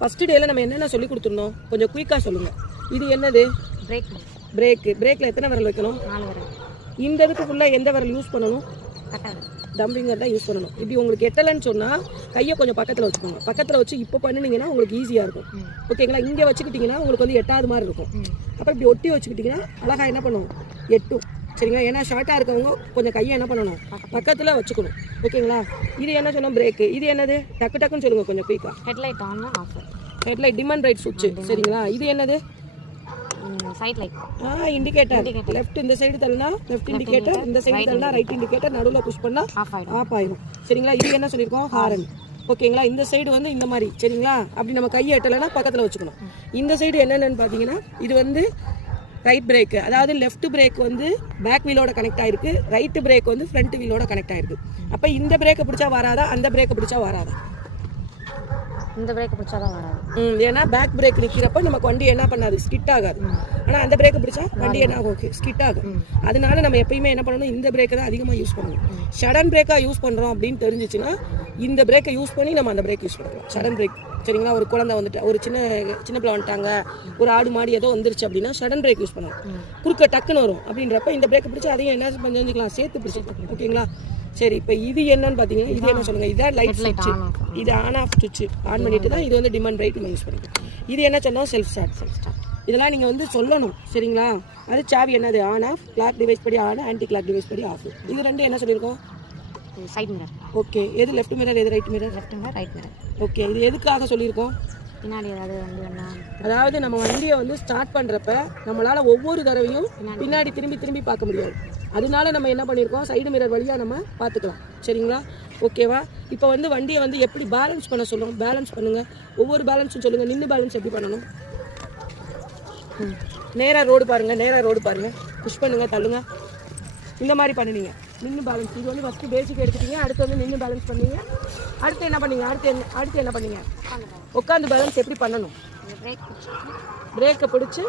First டேல நம்ம என்னென்ன சொல்லி கொடுத்துருந்தோம் கொஞ்சம் குயிக்காக சொல்லுங்கள். இது என்னது? பிரேக்கில் எத்தனை விரல் வைக்கணும்? 4 விரல். இந்த இதுக்கு ஃபுல்லாக எந்த விரல் யூஸ் பண்ணணும்? தம்பிங்கர் தான் யூஸ் பண்ணணும். இப்படி உங்களுக்கு எட்டலைன்னு சொன்னால் கையை கொஞ்சம் பக்கத்தில் வச்சுக்கோங்க. பக்கத்தில் வச்சு இப்போ பண்ணினீங்கன்னா உங்களுக்கு ஈஸியாக இருக்கும். ஓகேங்களா? இங்கே வச்சுக்கிட்டிங்கன்னா உங்களுக்கு வந்து எட்டாவது மாதிரி இருக்கும். அப்போ இப்படி ஒட்டி வச்சுக்கிட்டிங்கன்னா அழகாக என்ன பண்ணும்? எட்டும். சரிங்களா? ஏன்னா ஷார்ட்டாக இருக்கவங்க கொஞ்சம் கையை என்ன பண்ணணும்? பக்கத்தில் வச்சுக்கணும். ஓகேங்களா? இது என்ன சொன்னோம்? பிரேக்கு. இது என்னது? டக்கு டக்குன்னு சொல்லுங்கள் கொஞ்சம் குயிக்காக. Headlight on off. Headlight dim and right சுவிட்ச். சரிங்களா? இது என்னது? Side light. இண்டிகேட்டர். லெஃப்ட் இந்த சைடு தள்ளினா லெஃப்ட் இண்டிகேட்டர், இந்த சைடு தள்ளினா ரைட் இண்டிகேட்டர், நடுவில் புஷ் பண்ணா ஆஃப் ஆயிடும். சரிங்களா? இது என்ன சொல்லியிருக்கோம்? ஹாரன். ஓகேங்களா? இந்த சைடு வந்து இந்த மாதிரி. சரிங்களா? அப்படி நம்ம கையை எட்டலைன்னா பக்கத்தில் வச்சுக்கணும். இந்த சைடு என்னென்னு பார்த்தீங்கன்னா இது வந்து ரைட் பிரேக்கு, அதாவது லெஃப்ட் பிரேக் வந்து பேக் வீலோட கனெக்ட் ஆயிருக்கு, ரைட் பிரேக் வந்து ஃப்ரண்ட் வீலோட கனெக்ட் ஆயிருக்கு. அப்போ இந்த பிரேக்கை பிடிச்சா வராதா, அந்த பிரேக்கை பிடிச்சா வராதா? இந்த பிரேக் பிடிச்சா தான் வராது. ஏன்னா பேக் பிரேக் நிற்கிறப்ப நமக்கு வண்டி என்ன பண்ணாது? ஸ்கிட் ஆகாது. ஆனால் அந்த பிரேக்கை பிடிச்சா வண்டி என்ன ஆகும்? ஸ்கிட் ஆகும். அதனால நம்ம எப்பயுமே என்ன பண்ணணும்? இந்த பிரேக்கை தான் அதிகமாக யூஸ் பண்ணணும். சடன் பிரேக்காக யூஸ் பண்ணுறோம் அப்படின்னு தெரிஞ்சிச்சுன்னா இந்த பிரேக்கை யூஸ் பண்ணி நம்ம அந்த பிரேக் யூஸ் பண்ணுறோம். Sudden brake. சரிங்களா? ஒரு குழந்தை வந்துட்டு, ஒரு சின்ன பிள்ளை வந்துட்டாங்க, ஒரு ஆடு மாடி ஏதோ வந்துருச்சு அப்படின்னா சடன் பிரேக் யூஸ் பண்ணணும். குறுக்க டக்குன்னு வரும் அப்படின்றப்ப இந்த பிரேக்கை பிடிச்சி அதையும் என்ன செஞ்சுக்கலாம்? சேர்த்து பிடிச்சிக்கலாம். ஓகேங்களா? சரி, இப்போ இது என்னன்னு பார்த்தீங்கன்னா இது என்ன சொல்லுங்கள்? இதான் லைட் சுவிட்ச். இது ஆன் ஆஃப் சுவிட்ச். ஆன் பண்ணிட்டு தான் இது வந்து டிம் அண்ட் ரைட் நம்ம யூஸ் பண்ணிக்கலாம். இது என்ன சொன்னோம்? Self start. இதெல்லாம் நீங்கள் வந்து சொல்லணும். சரிங்களா? அது சாவி என்னது? On off. கிளாக் டிவைஸ் படி ஆன், ஆன்டி கிளாக் டிவைஸ் படி ஆஃப். இது ரெண்டு என்ன சொல்லியிருக்கோம்? Side mirror. ஓகே. எது லெஃப்ட் மிரர், எது right mirror? Left mirror, right mirror. Okay. இது எதுக்காக சொல்லியிருக்கோம்? பின்னாடி ஏதாவது வந்து என்ன, அதாவது நம்ம வண்டியை வந்து ஸ்டார்ட் பண்ணுறப்ப நம்மளால் ஒவ்வொரு தடவையும் பின்னாடி திரும்பி பார்க்க முடியாது. அதனால நம்ம என்ன பண்ணியிருக்கோம்? சைடு மிரர் வழியாக நம்ம பார்த்துக்கலாம். சரிங்களா? ஓகேவா? இப்போ வந்து வண்டியை வந்து எப்படி பேலன்ஸ் பண்ண சொல்லுவோம்? பேலன்ஸ் பண்ணுங்கள். ஒவ்வொரு பேலன்ஸும் சொல்லுங்கள். நின்று பேலன்ஸ் எப்படி பண்ணணும்? நேராக ரோடு பாருங்கள். புஷ் பண்ணுங்கள், தள்ளுங்க. இந்த மாதிரி பண்ணுவீங்க. நின்று பேலன்ஸ். இது வந்து ஃபஸ்ட்டு பேசிக் எடுத்துட்டீங்க. அடுத்து வந்து நின்று பேலன்ஸ் பண்ணீங்க. அடுத்து என்ன பண்ணீங்க? அடுத்து என்ன பண்ணீங்க? உட்காந்து பேலன்ஸ் எப்படி பண்ணணும்? பிரேக்கை பிடிச்சி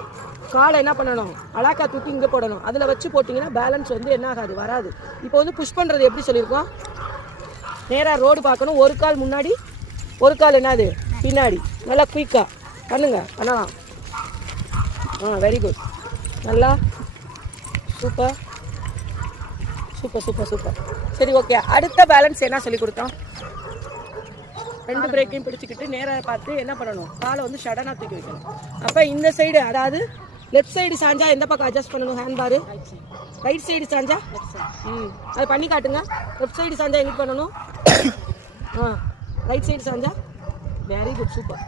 காலை என்ன பண்ணணும்? அழகா தூக்கி இங்கே போடணும். அதில் வச்சு போட்டிங்கன்னா பேலன்ஸ் வந்து என்ன ஆகாது? வராது. இப்போ வந்து புஷ் பண்ணுறது எப்படி சொல்லியிருக்கோம்? நேராக ரோடு பார்க்கணும். ஒரு கால் முன்னாடி, ஒரு கால் என்னது? பின்னாடி. நல்லா குயிக்காக பண்ணலாம். Very good. நல்லா சூப்பர். சரி, ஓகே. அடுத்த பேலன்ஸ் என்ன சொல்லி கொடுத்தோம்? ரெண்டு பிரேக்கையும் பிடிச்சிக்கிட்டு நேராக பார்த்து என்ன பண்ணணும்? காலை வந்து ஷடனாக தூக்கி வைக்கணும். அப்போ இந்த சைடு, அதாவது லெஃப்ட் சைடு சாஞ்சா எந்த பக்கம் அட்ஜஸ்ட் பண்ணணும்? ஹேண்ட் பாரு. ரைட் சைடு சாஞ்சா அது பண்ணி காட்டுங்க. லெஃப்ட் சைடு சாஞ்சா எங்கே பண்ணணும்? ரைட் சைடு சாஞ்சா. Very good, super.